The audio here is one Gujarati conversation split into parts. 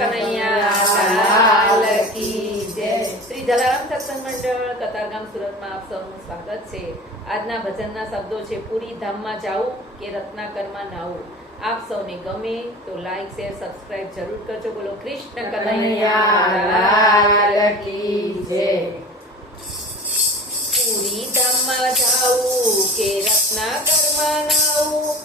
કનૈયા લાલ કી જય. શ્રી જલારામ સત્સંગ મંડળ કતારગામ સુરતમાં આપ સૌનું સ્વાગત છે. આજના ભજનના શબ્દો છે પુરી ધામમાં જાવું કે રત્નાકરમાં નાવું. આપ સૌને ગમે તો લાઈક શેર સબસ્ક્રાઇબ જરૂર કરજો. બોલો કૃષ્ણ કનૈયા લાલ કી જય. પુરી ધામમાં જાવું કે રત્નાકરમાં નાવું,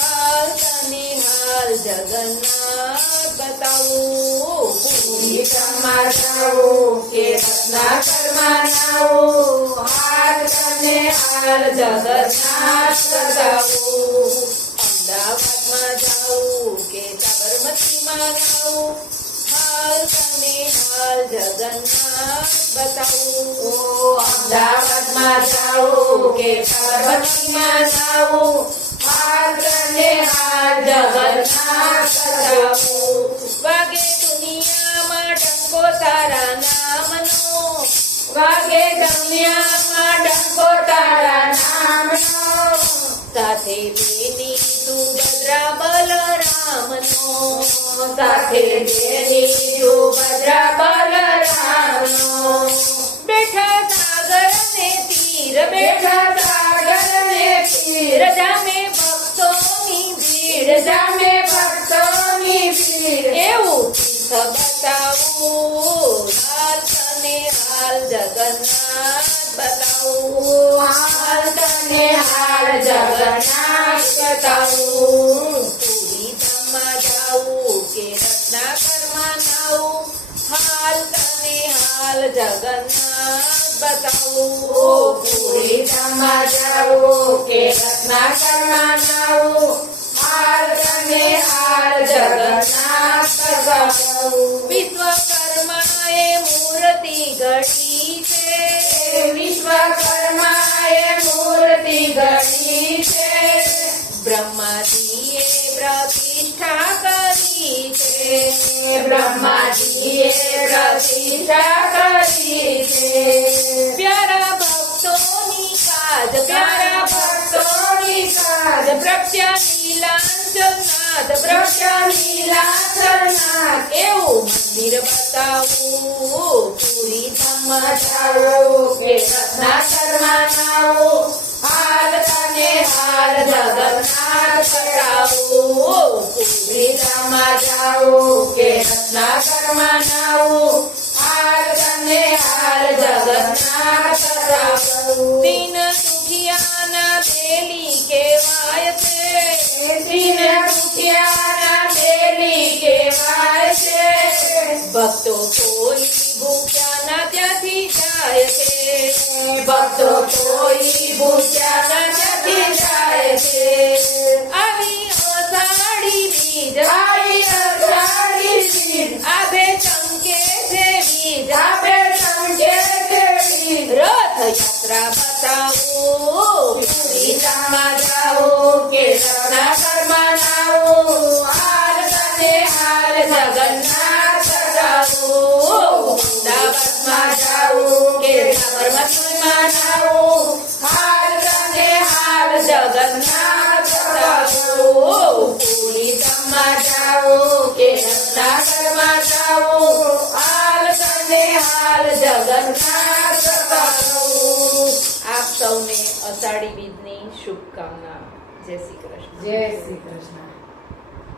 હાલ તને હાલ જગન્નાથ બતાવું. પુરી ધામમાં જાવું કે રત્નાકરમાં નાવું, હાલ તને હાલ જગન્નાથ બતાવું. અમદાવાદમાં જાવું કે સાબરમતીમાં નાવું, હાલ તને હાલ જગન્નાથ બતાવું. અમદાવાદમાં જાવું કે સાબરમતીમાં જાવું, હાલ તને હાલ જગન્નાથ બતાવું. વાગે દુનિયામાં ડંકો તારા નામનો, વાગે દુનિયામાં ડંકો તારા નામનો, સાથે બેની સુભદ્રા બલરામનો, સાથે બેની સુભદ્રા બલરામનો. બેઠા સાગર ને તીર, બેઠા સાગર ને તીર, જામે ભક્તોની ભીડ, જામે ભક્તોની ભીડ. એવું તીર્થ બતાવું, હાલ તને હાલ જગન્નાથ બતાવું. હાલ તને હાલ જગન્નાથ બતાવું. પુરી ધામમાં જાવું કે રત્નાકરમાં નાવું, હાલ તને હાલ જગન્નાથ બતાવું. પુરી ધામમાં જાવું કે રત્નાકરમાં નાવું, હાલ તને હાલ જગન્નાથ બતાવું. વિશ્વકર્માએ મૂર્તિ ઘડી છે, વિશ્વકર્માએ મૂર્તિ ઘડી છે, બ્રહ્માજીએ પ્રતિષ્ઠા કરી છે, બ્રહ્માજીએ પ્રતિષ્ઠા કરી છે. પ્યારા ભક્તોની કાજ, પ્યારા ભક્તોની કાજ, પ્રખ્યાની લાંછનાથ, પ્રખ્યાની લાંછનાથ. એવું મંદિર બતાવું. પુરી ધામમાં જાવું કે રત્નાકરમાં નાવું, હાલ તને હાલ જગન્નાથ બતાવું. પુરી ધામમાં જાવું કે રત્નાકરમાં નાવું, હાલ તને હાલ જગન્નાથ બતાવું. દિન દુખિયાના બેલી કહેવાય છે, દીન દુખિયાના બેલી કહેવાય છે, ભક્તો કોઈ ભૂખ્યાના ત્યાંથી જાય છે, ભક્તો કોઈ ભૂખ્યા નથી જાય છે. આવી અષાઢી બીજ, આવી અષાઢી બીજ, આભે ચમકે છે બીજ, આપે ચમકે છે બીજ. રથયાત્રા બતાવું. પુરી ધામમાં જાવું કે રત્નાકરમાં નાવું, હાલ તને હાલ જગન્નાથ બતાવું. અમદાવાદમાં જાવું કે સાબરમતીમાં નાવું, હાલ તને હાલ જગન્નાથ બતાવું. પુરી ધામમાં જાવું કે રત્નાકરમાં જાવું, હાલ તને હાલ જગન્નાથ બતાવું. આપ સૌને અષાઢી બીજની શુભકામના. જય શ્રી કૃષ્ણ. જય શ્રી કૃષ્ણ.